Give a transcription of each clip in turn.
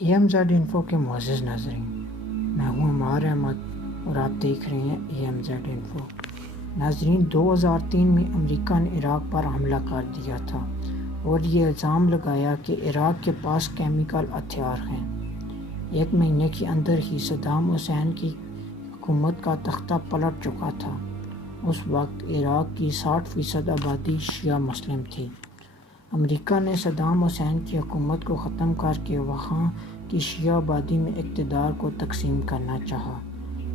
AMZ info کے معزز ناظرین، میں ہوں عمار احمد اور آپ دیکھ رہے ہیں AMZ انفو۔ ناظرین، 2003 میں امریکہ نے عراق پر حملہ کر دیا تھا اور یہ الزام لگایا کہ عراق کے پاس کیمیکل ہتھیار ہیں۔ 1 مہینے کے اندر ہی صدام حسین کی حکومت کا تختہ پلٹ چکا تھا۔ اس وقت عراق کی 60% آبادی شیعہ مسلم تھی۔ امریکہ نے صدام حسین کی حکومت کو ختم کر کے وہاں کی شیعہ آبادی میں اقتدار کو تقسیم کرنا چاہا۔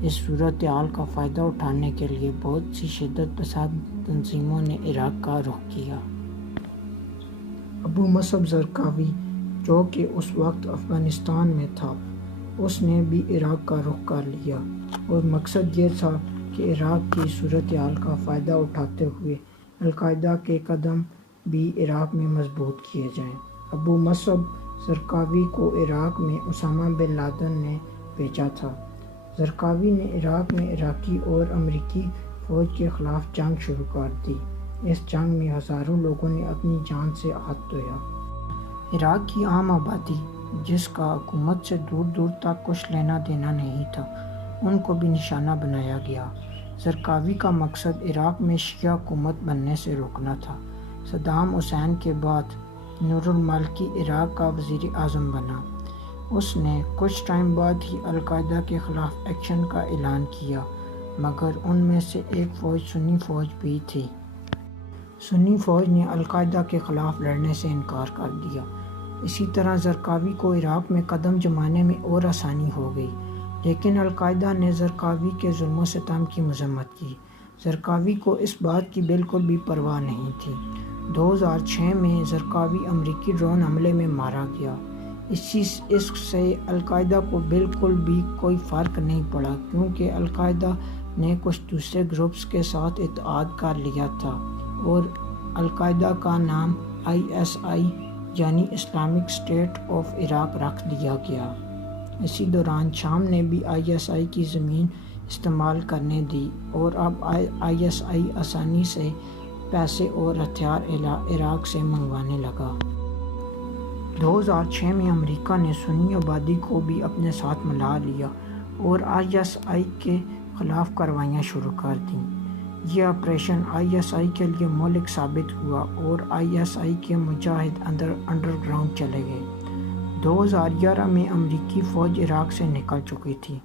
اس صورتحال کا فائدہ اٹھانے کے لیے بہت سی شدت پسند تنظیموں نے عراق کا رخ کیا۔ ابو مصعب زرقاوی، جو کہ اس وقت افغانستان میں تھا، اس نے بھی عراق کا رخ کر لیا اور مقصد یہ تھا کہ عراق کی صورتحال کا فائدہ اٹھاتے ہوئے القاعدہ کے قدم بھی عراق میں مضبوط کیے جائیں۔ ابو مصعب زرقاوی کو عراق میں اسامہ بن لادن نے بھیجا تھا۔ زرقاوی نے عراق میں عراقی اور امریکی فوج کے خلاف جنگ شروع کر دی۔ اس جنگ میں ہزاروں لوگوں نے اپنی جان سے ہاتھ دھویا۔ عراق کی عام آبادی، جس کا حکومت سے دور دور تک کچھ لینا دینا نہیں تھا، ان کو بھی نشانہ بنایا گیا۔ زرقاوی کا مقصد عراق میں شیعہ حکومت بننے سے روکنا تھا۔ صدام حسین کے بعد نور المالکی عراق کا وزیر اعظم بنا۔ اس نے کچھ ٹائم بعد ہی القاعدہ کے خلاف ایکشن کا اعلان کیا، مگر ان میں سے ایک فوج سنی فوج بھی تھی۔ سنی فوج نے القاعدہ کے خلاف لڑنے سے انکار کر دیا۔ اسی طرح زرقاوی کو عراق میں قدم جمانے میں اور آسانی ہو گئی، لیکن القاعدہ نے زرقاوی کے ظلم و ستم کی مذمت کی۔ زرقاوی کو اس بات کی بالکل بھی پرواہ نہیں تھی۔ 2006 میں زرقاوی امریکی ڈرون حملے میں مارا گیا۔ اس سے القاعدہ کو بالکل بھی کوئی فرق نہیں پڑا، کیونکہ القاعدہ نے کچھ دوسرے گروپس کے ساتھ اتحاد کر لیا تھا اور القاعدہ کا نام ISI یعنی اسلامک اسٹیٹ آف عراق رکھ دیا گیا۔ اسی دوران شام نے بھی ISI کی زمین استعمال کرنے دی اور اب ISI آسانی سے پیسے اور ہتھیار عراق سے منگوانے لگا۔ 2006 میں امریکہ نے سنی آبادی کو بھی اپنے ساتھ ملا لیا اور ISI کے خلاف کارروائیاں شروع کر دیں۔ یہ آپریشن ISI کے لیے مہلک ثابت ہوا اور ISI کے مجاہد انڈر گراؤنڈ چلے گئے۔ 2011 میں امریکی فوج عراق سے نکل چکی تھی۔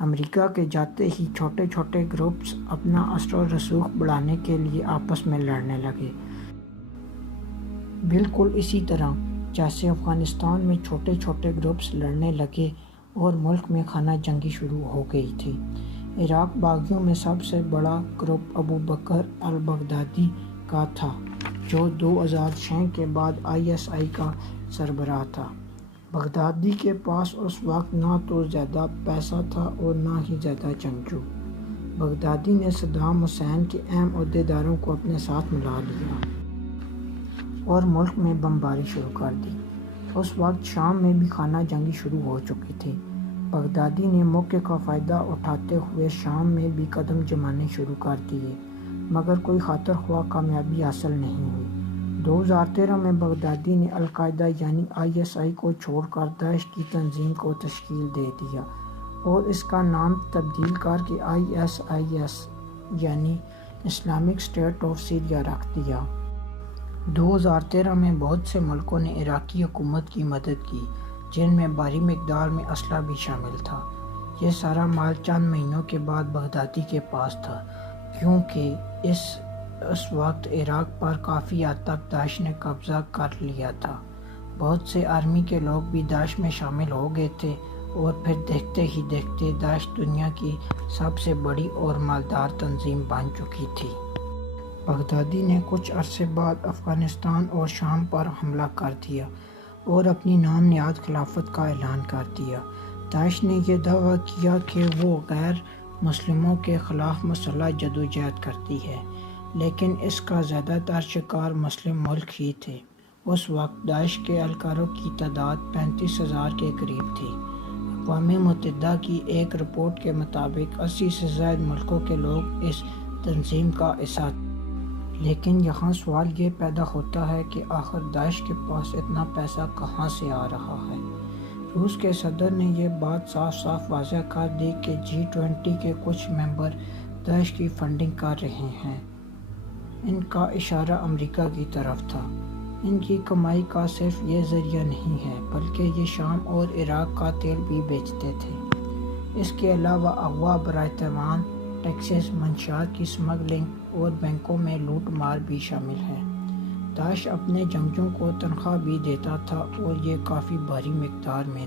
امریکہ کے جاتے ہی چھوٹے چھوٹے گروپس اپنا اثر و رسوخ بڑھانے کے لیے آپس میں لڑنے لگے، بالکل اسی طرح جیسے افغانستان میں چھوٹے چھوٹے گروپس لڑنے لگے اور ملک میں خانہ جنگی شروع ہو گئی تھی۔ عراق باغیوں میں سب سے بڑا گروپ ابو بکر البغدادی کا تھا، جو 2006 کے بعد ISI کا سربراہ تھا۔ بغدادی کے پاس اس وقت نہ تو زیادہ پیسہ تھا اور نہ ہی زیادہ جنگجو۔ بغدادی نے صدام حسین کے اہم عہدیداروں کو اپنے ساتھ ملا لیا اور ملک میں بمباری شروع کر دی۔ اس وقت شام میں بھی خانہ جنگی شروع ہو چکی تھی۔ بغدادی نے موقع کا فائدہ اٹھاتے ہوئے شام میں بھی قدم جمانے شروع کر دیے، مگر کوئی خاطر خواہ کامیابی حاصل نہیں ہوئی۔ 2013 میں بغدادی نے القاعدہ یعنی ISI کو چھوڑ کر داعش کی تنظیم کو تشکیل دے دیا اور اس کا نام تبدیل کر کے ISIS یعنی اسلامک اسٹیٹ آف سیریا رکھ دیا۔ 2013 میں بہت سے ملکوں نے عراقی حکومت کی مدد کی، جن میں بھاری مقدار میں اسلحہ بھی شامل تھا۔ یہ سارا مال چند مہینوں کے بعد بغدادی کے پاس تھا، کیونکہ اس وقت عراق پر کافی حد تک داعش نے قبضہ کر لیا تھا۔ بہت سے آرمی کے لوگ بھی داعش میں شامل ہو گئے تھے اور پھر دیکھتے ہی دیکھتے داعش دنیا کی سب سے بڑی اور مالدار تنظیم بن چکی تھی۔ بغدادی نے کچھ عرصے بعد افغانستان اور شام پر حملہ کر دیا اور اپنی نام نہاد خلافت کا اعلان کر دیا۔ داعش نے یہ دعویٰ کیا کہ وہ غیر مسلموں کے خلاف مسلح جدوجہد کرتی ہے، لیکن اس کا زیادہ تر شکار مسلم ملک ہی تھے۔ اس وقت داعش کے اہلکاروں کی تعداد 35,000 کے قریب تھی۔ اقوام متحدہ کی ایک رپورٹ کے مطابق 80 سے زائد ملکوں کے لوگ اس تنظیم کا حصہ تھے۔ لیکن یہاں سوال یہ پیدا ہوتا ہے کہ آخر داعش کے پاس اتنا پیسہ کہاں سے آ رہا ہے؟ روس کے صدر نے یہ بات صاف صاف واضح کر دی کہ G20 کے کچھ ممبر داعش کی فنڈنگ کر رہے ہیں۔ ان کا اشارہ امریکہ کی طرف تھا۔ ان کی کمائی کا صرف یہ ذریعہ نہیں ہے بلکہ یہ شام اور عراق کا تیل بھی بیچتے تھے۔ اس کے علاوہ اغوا، براہ تاوان ٹیکسز، منشیات کی سمگلنگ اور بینکوں میں لوٹ مار بھی شامل ہے۔ داعش اپنے جنگجوؤں کو تنخواہ بھی دیتا تھا اور یہ کافی بھاری مقدار میں